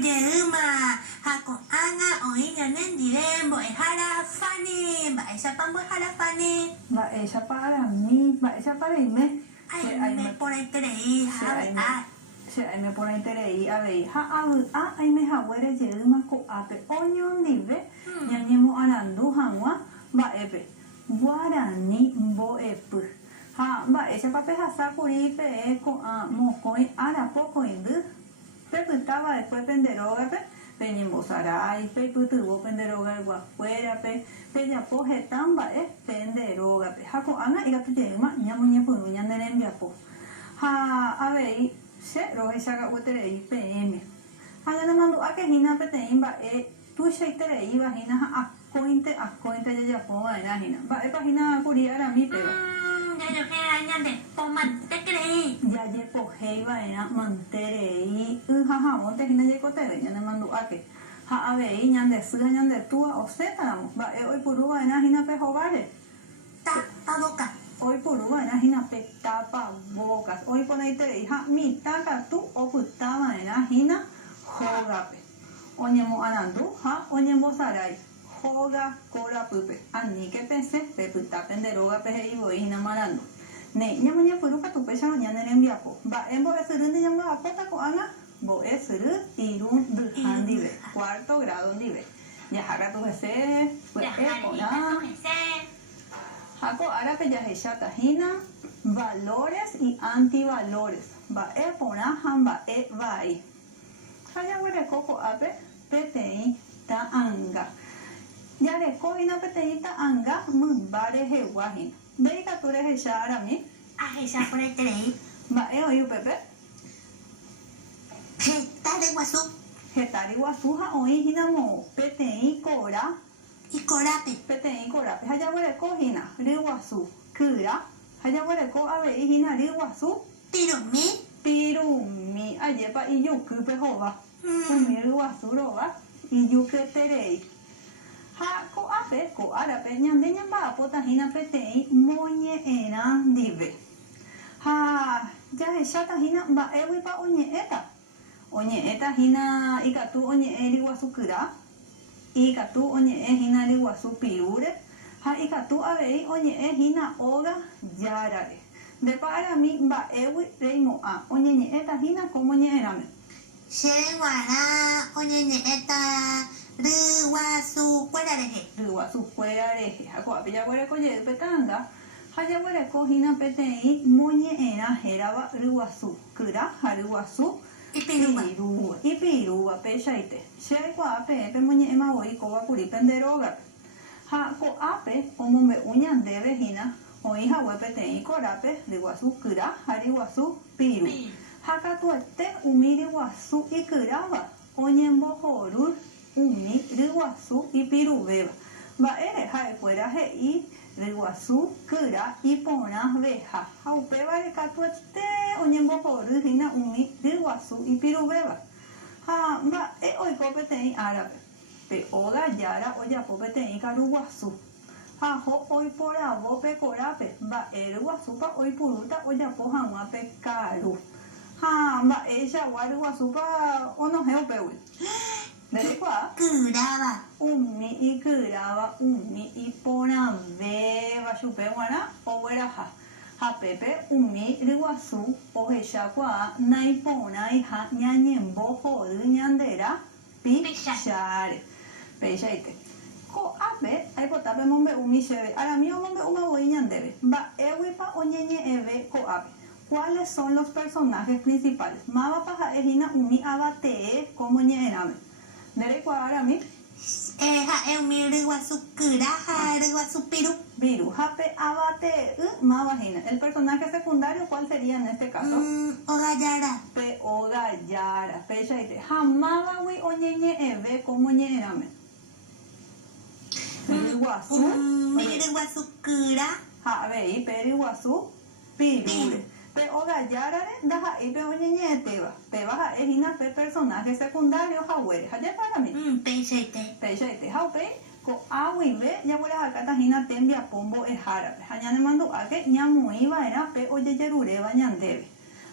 Yeuma, Hako Anga, Oiga Nendirembo, Harafani, Baishapambo Harafani. Baisha para mí, Baisha para irme. Ay, me por ahí creí, Se me por ahí creí, a ver, ay me jawere Yeuma ko ape, Oñon dive, Ñañemo arandu hanwa, Baepe, Guarani boepu. Ha, Baisha pape hasakuri pe, Mocoin, Arapoco indu. Peputaba después penderoga pe peñimbosaray pe putubo penderoga guafuera pe peñapo hetamba penderoga pe hako ana iga pitema ñamuña puruña nerembia po ha a ver se rohe saga uterei pm haga na mando ake hina pe teimba tu shaitere iba hina akointe ya po va na hina ba pa hina kuriara mi pero ya de poman te creí ya ye po heiva era manterei jaja monte hina ye kotere ya ne mandu ake ha ave ñande suga ñande tua o separamos ba hoy puruba ena hina pe jovare tapa boca hoy puruba ena hina pe tapa bocas hoy poneite ha mi taka tu o putaba ena hina jogape oñemo anandu ha oñemo sarai joga cora pupe ani que pensé pe puta penderoga pe hei voy hina marando ne ñamuña puruka tu pesa ña nerembia po ba embo esurunde ñamba apota ko ana bo esuru tirun duhandive cuarto grado ndive ya haga tu ese pues pona hako ara pe ya hechata hina valores y antivalores ba pona hamba vai haya were koko ape petei ta anga ya de coina peteita anga mumbare hewahin de capture hechara mi hecha por el creí ba oyu pepe Getare guasú hetari wasuha oi hinamo petei cora y corape petei cora haya were ko hina riwasu kura haya were ko ave hina riwasu pirumi ayepa iyuku pe hova mi riwasu roba iyuke terei ha ko ape ko arape ñande ñamba apota hina petei moñe era dive ha ya hechata hina ba ewipa oñe eta hina ikatu oñe eri wasukura ikatu oñe hina ri wasu piure ha ikatu avei oñe hina oga yarare de para mi ba ewi reimo a oñe eta hina como ñe erame Sheguara oñe eta Ruwasu fuerareje ako apilla were ko ye petanga haya were ko hina petei moñe era heraba ruwasu kura haruwasu ipiruwa peshaite she ko ape pe moñe ema woi ko wa kuri penderoga ha ko ape omombe uñan debe hina oi hawe petei korape ruwasu kura haruwasu piru hakatu este umiri wasu ikuraba oñembo horu umi riwasu y pirubeba va ere hae fuera hei riwasu kura y pona veja haupeba de katuete oñembo horu hina umi riwasu y pirubeba ha va oiko petei árabe pe oga yara oya po petei karuwasu ha ho oi pora vo pe korape va riwasu pa oi puruta oya po hanwa pe karu ha va ella waruwasu pa ono heo pewi ¿de cuál? Curaba Umi y pona beba chupe guana o weraja ha pepe umi riwasu o hecha kwa nai pona y ha ñañembo jodu ñandera pichare pechaite ko ape ai potape mombe umi shebe ara mi mombe uma voy ñandebe ba ewipa oñeñe eve ko ape ¿cuáles son los personajes principales? Maba paja ejina umi abate como ñerame Nere cuadra mi mi Ruwasu kura Ruwasu Viru hape abate mabajina el personaje secundario ¿cuál sería en este caso? Ogayara Pe ogayara pe shaite hamaba wi oñeñe eve como ñerame Ruwasu Ruwasu kura ha vei pe Ruwasu pirure pe ogayara daja y pe oñeñe teba pe baja ejina pe personaje secundario hawere haya para mí pechaite haupe ko awi be ya wala hakata hina tembia pombo ejara hanya ne mando ake ñamui va era pe oyeyerure bañandebe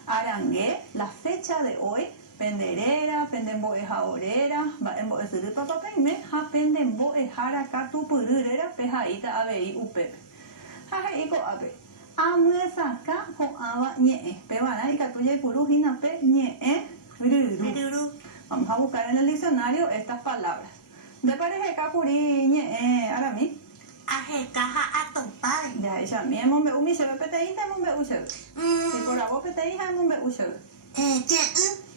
arangue la fecha de hoy penderera, pendembo'ehaorera, mba'embo'esyry papapeime ha pendembo'eharakatupyryrera pe haíta avei upépe. Ha he'i ko'ápe amyasaka ho'ãva ñe'ẽ pevarã ikatu jaipuruhína pe ñe'ẽ ryru. Ryru. Vamos a buscar en el diccionario estas palabras. Ndeparehekakuri ñe'ẽ arami. Aheka ha atopáve. Jahechámi emombe'u chéve peteĩ temombe'u chéve. Iporavo peteĩ ha emombe'u chéve. Tia'y.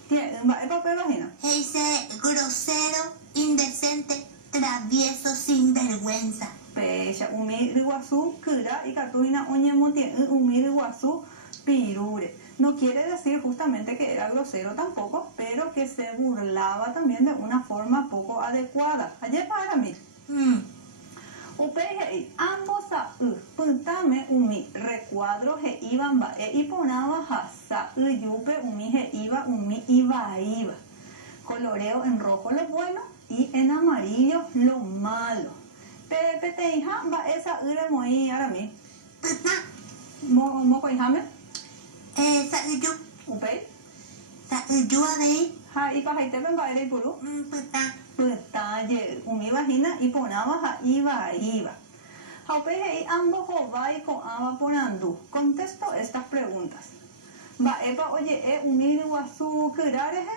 Tia'y mba'épa pévahína. Heise grosero, indecente, travieso, sinvergüenza. Péicha umi ryguasu kyra ikatuhína oñemoti'ỹ umi ryguasu pirúre. No quiere decir justamente que era grosero tampoco, pero que se burlaba también de una forma poco adecuada. Ayer para mí. Upéi he'i ambos sa'y pytãme umi recuadro he'íva mba'e iporãva ha sa'yjúpe umi he'íva umi ivaíva. Coloreo en rojo lo bueno y en amarillo lo malo. Peteĩ ha mba'e sa'yremoĩ arami. Pytã. Mokoiháme. Sa'yju. Upéi. Sa'yju avei. Ha ipahaitépe mba'e reipuru. Pytã. Pytãje umívahína iporãva ha ivaíva. Ha upéi he'i ambos hovái ko'ãva porandu. Contesto estas preguntas. Mba'épa oje'e umi ryguasu kyrárehe?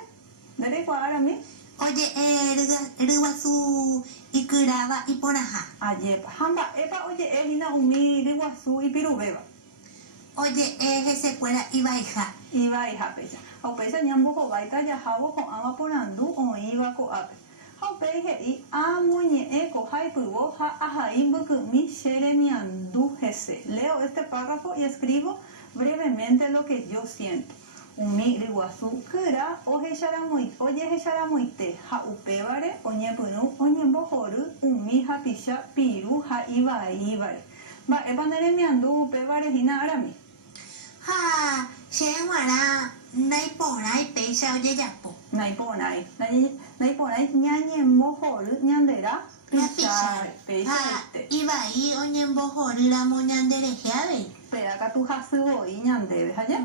Ndereikuaárami? Oje'e ryguasu ikyráva iporãha. Ajépa. Ha mba'épa oje'ehína umi ryguasu ipiruvéva? Oje'e hesekuéra ivaiha. Ivaihápecha. Ha upéicha ñambohováita jahávo ko'ãva porandu oĩva ko'ápe. Ha upéi he'i amoñe'ẽko haipyvo ha ahai mbykymi che remiandu hese. Leo este párrafo y escribo brevemente lo que yo siento. Umi ryguasu kyra ojehecharamoite ha upévare oñepyrũ oñembohory umi hapicha piru ha ivaívare. Mba'épa nde remiandu upévarehína arami. Ha che g̃uarã naiporãi péicha ojejapo. Naiporãi ñañembohory ñandera picháre péichaite. Ivai oñembohorýramo ñanderehe avei. Péakatu hasyvoi ñandéve haja.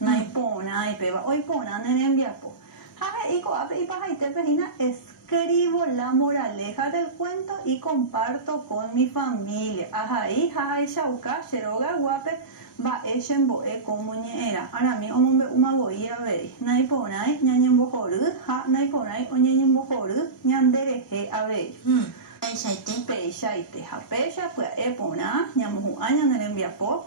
Naiporãi péva oiporã ne rembiapo. Ha he'i ko'ápe ipahaitépe escribo la moraleja del cuento y comparto con mi familia. Ahai ha haichauka che rogaguápe mba'e chembo'e como ñe'ẽra. Arami omombe'u mavoi avei. Naiporãi ñañembohory ha naiporãi oñeñembohory ñanderehe avei. Péichaite. Péichaite ha péicha pya'e porã ñamohu'ã ñane rembiapo.